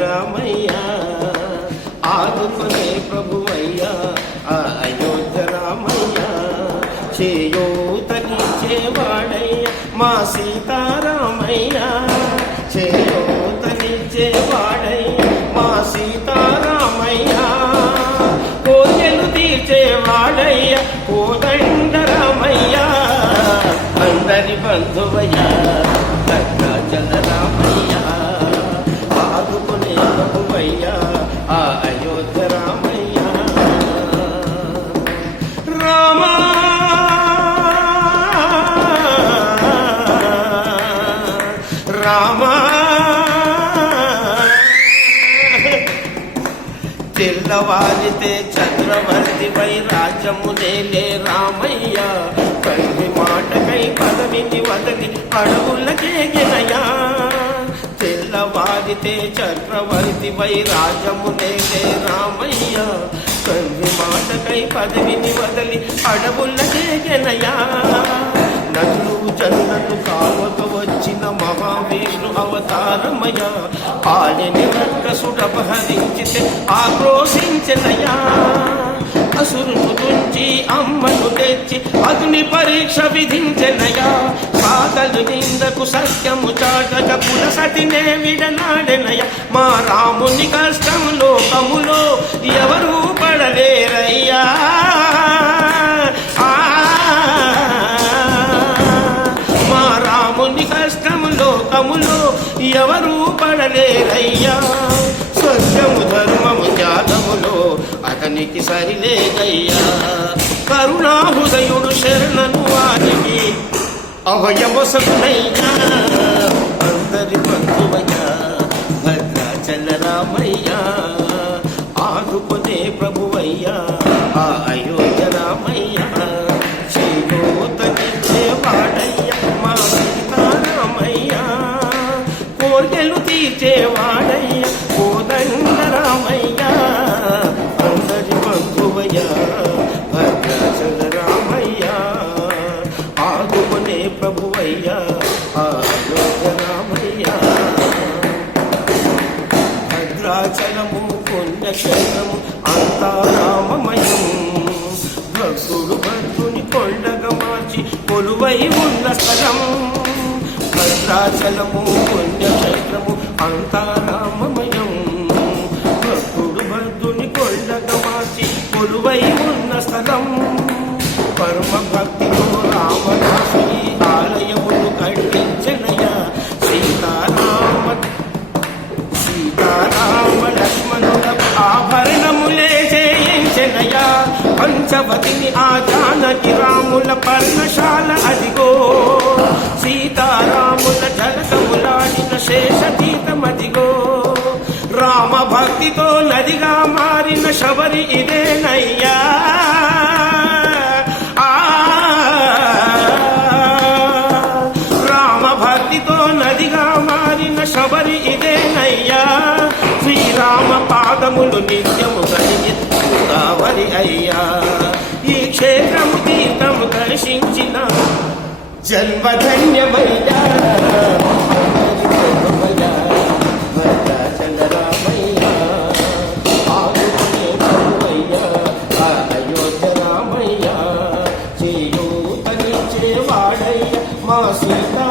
రామయ్య ఆదుకునే ప్రభువయ్య అయోధ్య రామయ్య చేయూతనిచ్చేవాడయ్య మా సీతారామయ్య చేయూతనిచ్చేవాడయ్య మా సీతారామయ్య కోర్కెలు తీర్చేవాడయ్య కోదండ రామయ్య అందరి బంధువయ్య భద్రాచల రామయ్య ఆదుకునే ప్రభువయ్య అయోధ్య రామయ్య రామ రామ తెల్లవారితే చక్రవర్తి వై రాజ్యము నేలే రామయ్య తండ్రి మాటకై పదవిని వదలి అడవులకే గెనయా తెల్లవారితే చక్రవర్తి వై రాజ్యము నేలే రామయ్య తండ్రి మాటకై పదవిని వదలి అడవులకే గెనయా నన్ను జన్మను కావక వచ్చిన మహావిష్ణు అవతారమయ పాలిని రక్కసుడపహరించితే ఆక్రోశించనయా అసురును తుంచి అమ్మను తెచ్చి అగ్ని పరీక్ష విధించెనయా సాధలు నిందకు సత్యము చాటక పులసతినే విడనాడెనయ మా రాముని కష్టం లోకములో ఎవరూ పడలేరయ్యా మా రాముని కష్టం లోకములో ఎవరూ పడలేరయ్యా సత్యము ధర్మము త్యాగములో అతనికి సరిలేదయ్యా కరుణాహృదయుడు శరణను వారికి అభయమొసగునయ్యా అందరి బంధువయ్య భద్రాచల రామయ్య ఆదుకునే ప్రభువయ్య అయోధ్య రామయ్య చేయూతనిచ్చేవాడయ్య మా సీతారామయ్య కోర్కెలు తీర్చేవాడయ్య కోదండ రామయ్య అందరి బంధువయ్య భద్రాచల రామయ్య ఆదుకునే ప్రభువయ్య అయోధ్య రామయ్య భద్రాచలము పుణ్యక్షేత్రము అంతా రామమయం భక్తుడు భక్తుని కొండగా మార్చి కొలువై ఉన్న స్థలం భద్రాచలము పుణ్యక్షేత్రము అంతా రామమయం భక్తుడు భక్తుని కొండగా మార్చి కొలువై ఉన్న స్థలం పరమ భక్తితో రామదాసు ఈ ఆలయమును కట్టించనయ సీతారామ లక్ష్మణుల ఆభరణములే చేయించనయ పంచవతిని ఆ జానకి రాముల పర్ణశాల అదిగో సీతారాముల జలకములాడిన శేషతీతమదిగో రామ భక్తితో నదిగా మారిన శబరి ఇదేనయ్యా రామ భక్తితో నదిగా మారిన శబరి ఇదేనయ్యా శ్రీరామ పాదములు నిత్యము కలిగి గోదావరి అయ్యా ఈ క్షేత్రము తీర్థము దర్శించిన జన్మధన్యమయ్యా భద్రాచల రామయ్య ఆదుకునే ప్రభువయ్య అయోధ్య రామయ్య చేయూతనిచ్చేవాడయ్య మా సీతా